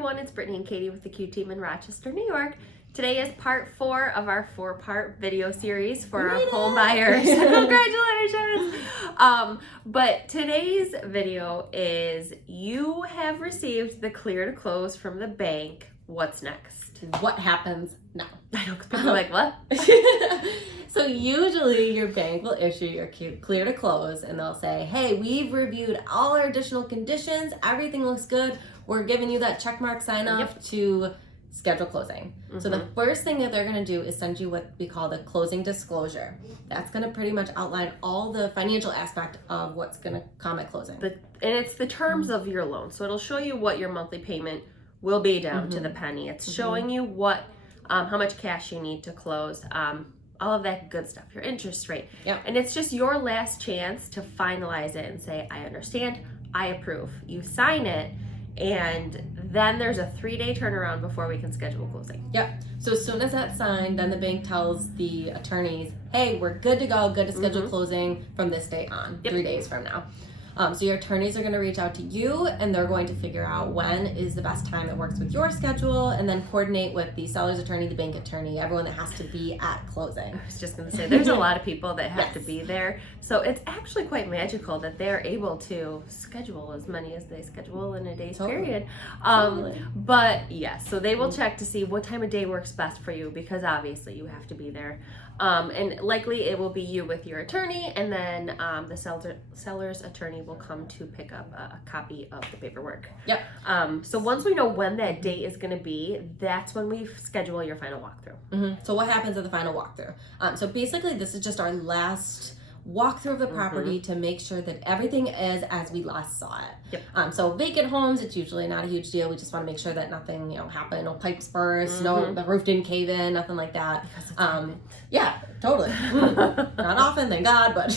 everyone, it's Brittany and Katie with the Q Team in Rochester, New York. Today is part 4 of our 4-part video series for our home buyers. Congratulations! But today's video is you have received the clear to close from the bank. What's next? What happens now? I know, because people are like, what? So usually your bank will issue your clear to close and they'll say, hey, we've reviewed all our additional conditions. Everything looks good. We're giving you that check mark sign off to schedule closing. So the first thing that they're going to do is send you what we call the closing disclosure. That's going to pretty much outline all the financial aspect of what's going to come at closing. And it's the terms of your loan. So it'll show you what your monthly payment will be down to the penny. It's showing you what, how much cash you need to close, all of that good stuff, your interest rate. And it's just your last chance to finalize it and say, I understand, I approve. You sign it, and then there's a 3-day turnaround before we can schedule closing. So as soon as that's signed, then the bank tells the attorneys, hey, we're good to go, good to schedule closing from this day on, 3 days from now. So your attorneys are going to reach out to you and they're going to figure out when is the best time that works with your schedule and then coordinate with the seller's attorney, the bank attorney, everyone that has to be at closing. I was just going to say, there's a lot of people that have to be there. So it's actually quite magical that they're able to schedule as many as they schedule in a day's period. But yes, so they will check to see what time of day works best for you because obviously you have to be there. And likely it will be you with your attorney and then the seller's attorney will come to pick up a copy of the paperwork. So once we know when that date is going to be, that's when we schedule your final walkthrough. So what happens at the final walkthrough? So basically this is just our last walkthrough of the property to make sure that everything is as we last saw it. So vacant homes, it's usually not a huge deal. We just want to make sure that nothing, happened, no pipes burst, no, the roof didn't cave in, nothing like that. Yeah, totally. Not often, thank God, but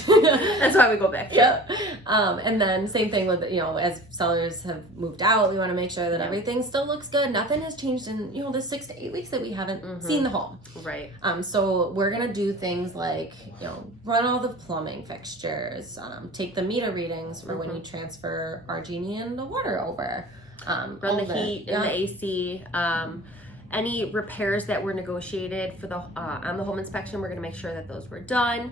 that's why we go back. And then same thing with, as sellers have moved out, we want to make sure that everything still looks good. Nothing has changed in, the 6 to 8 weeks that we haven't seen the home. So we're going to do things like, run all the plumbing fixtures, take the meter readings for when you transfer RG&E and the water over. Run the heat and the AC. Any repairs that were negotiated for the on the home inspection, we're going to make sure that those were done.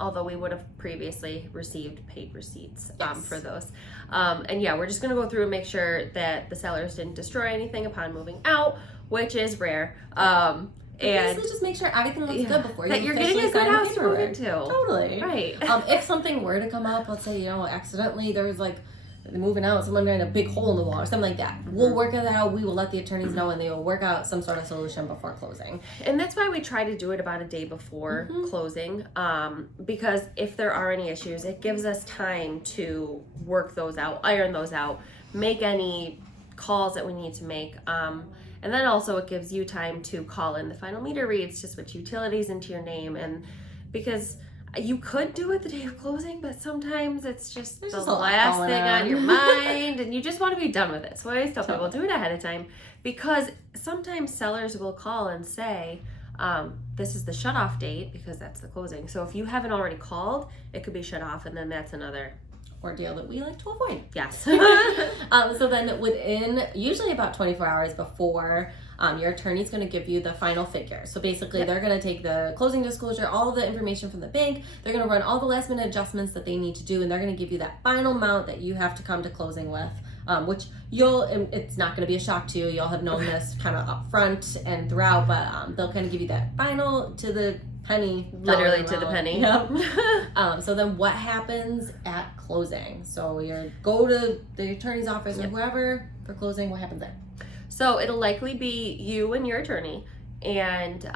Although we would have previously received paid receipts for those. And yeah, we're just going to go through and make sure that the sellers didn't destroy anything upon moving out, which is rare. And basically just make sure everything looks good before that you're getting a good house to move into. Totally. Right. If something were to come up, let's say, accidentally there was moving out, someone got a big hole in the wall or something like that. We'll work it out. We will let the attorneys know and they will work out some sort of solution before closing. And that's why we try to do it about a day before closing, because if there are any issues, it gives us time to work those out, iron those out, make any calls that we need to make. And then also it gives you time to call in the final meter reads to switch utilities into your name. And because you could do it the day of closing, but sometimes it's just the last thing on your mind and you just want to be done with it. So I always tell people, do it ahead of time because sometimes sellers will call and say, this is the shut off date because that's the closing. So if you haven't already called, it could be shut off and then that's another ordeal that we like to avoid. Yes. So then within usually about 24 hours before, your attorney's going to give you the final figure. So basically they're going to take the closing disclosure, all of the information from the bank, they're going to run all the last minute adjustments that they need to do, and they're going to give you that final amount that you have to come to closing with, which it's not going to be a shock to you. You'll have known this kind of up front and throughout, but they'll kind of give you that final to the penny, literally to the penny. So then what happens at closing? So you go to the attorney's office or whoever for closing. What happens there? So it'll likely be you and your attorney, and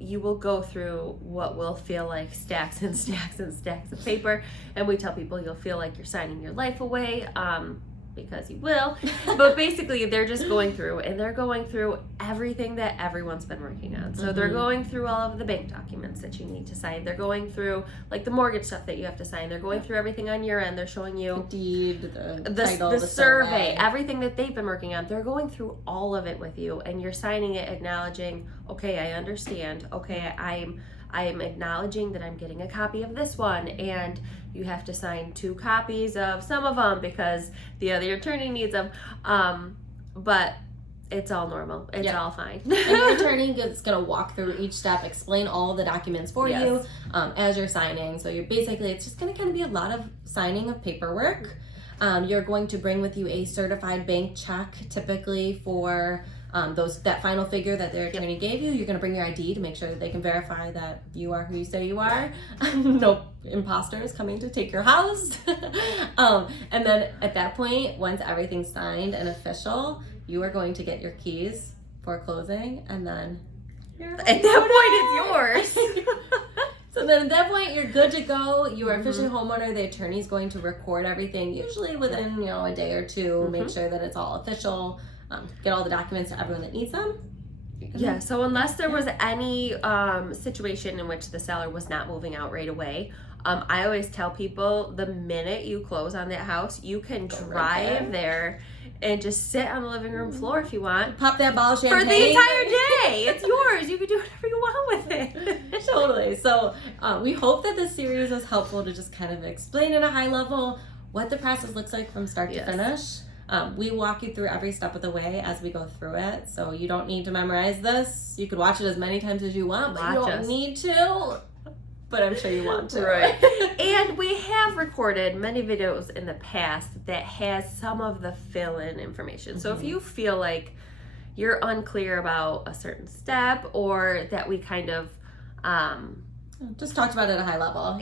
you will go through what will feel like stacks and stacks and stacks of paper, and we tell people you'll feel like you're signing your life away. Because you will, but basically they're just going through and they're going through everything that everyone's been working on. So they're going through all of the bank documents that you need to sign. They're going through like the mortgage stuff that you have to sign. They're going through everything on your end. They're showing you the deed, the title, the survey, everything that they've been working on. They're going through all of it with you and you're signing it, acknowledging, okay, I understand. Okay, I am acknowledging that I'm getting a copy of this one, and you have to sign 2 copies of some of them because the other attorney needs them. but it's all normal. It's Yeah. all fine. And your attorney is going to walk through each step, explain all the documents for Yes. you as you're signing. So you're basically, it's just going to kind of be a lot of signing of paperwork. You're going to bring with you a certified bank check, typically for that final figure that their attorney gave you. You're going to bring your ID to make sure that they can verify that you are who you say you are. No imposters coming to take your house. And then at that point, once everything's signed and official, you are going to get your keys for closing, and then At that point, it's yours. So then at that point, you're good to go. You are officially homeowner. The attorney's going to record everything, usually within a day or two, make sure that it's all official, get all the documents to everyone that needs them. Yeah, so unless there was any situation in which the seller was not moving out right away, I always tell people the minute you close on that house, you can drive there and just sit on the living room floor if you want. Pop that bottle of champagne. For the entire day. It's yours. You can do whatever you want with it. Totally. So we hope that this series was helpful to just kind of explain at a high level what the process looks like from start to finish. We walk you through every step of the way as we go through it. So you don't need to memorize this. You could watch it as many times as you want, but you don't need to. But I'm sure you want to. Right. And we have recorded many videos in the past that has some of the fill-in information. So if you feel like you're unclear about a certain step, or that we kind of just talked about it at a high level.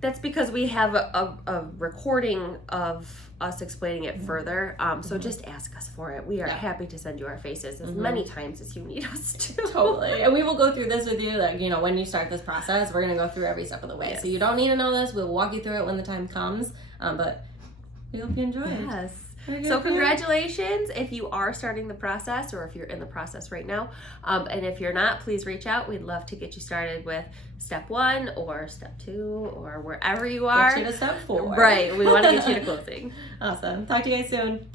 That's because we have a recording of us explaining it further. So just ask us for it. We are happy to send you our faces as many times as you need us to. Totally. And we will go through this with you. Like, when you start this process, we're going to go through every step of the way. Yes. So you don't need to know this. We'll walk you through it when the time comes. But we hope you enjoy it. Yes. So congratulations if you are starting the process, or if you're in the process right now. And if you're not, please reach out. We'd love to get you started with step 1 or step 2 or wherever you are. Get you to step 4. Right. We want to get you to closing. Awesome. Talk to you guys soon.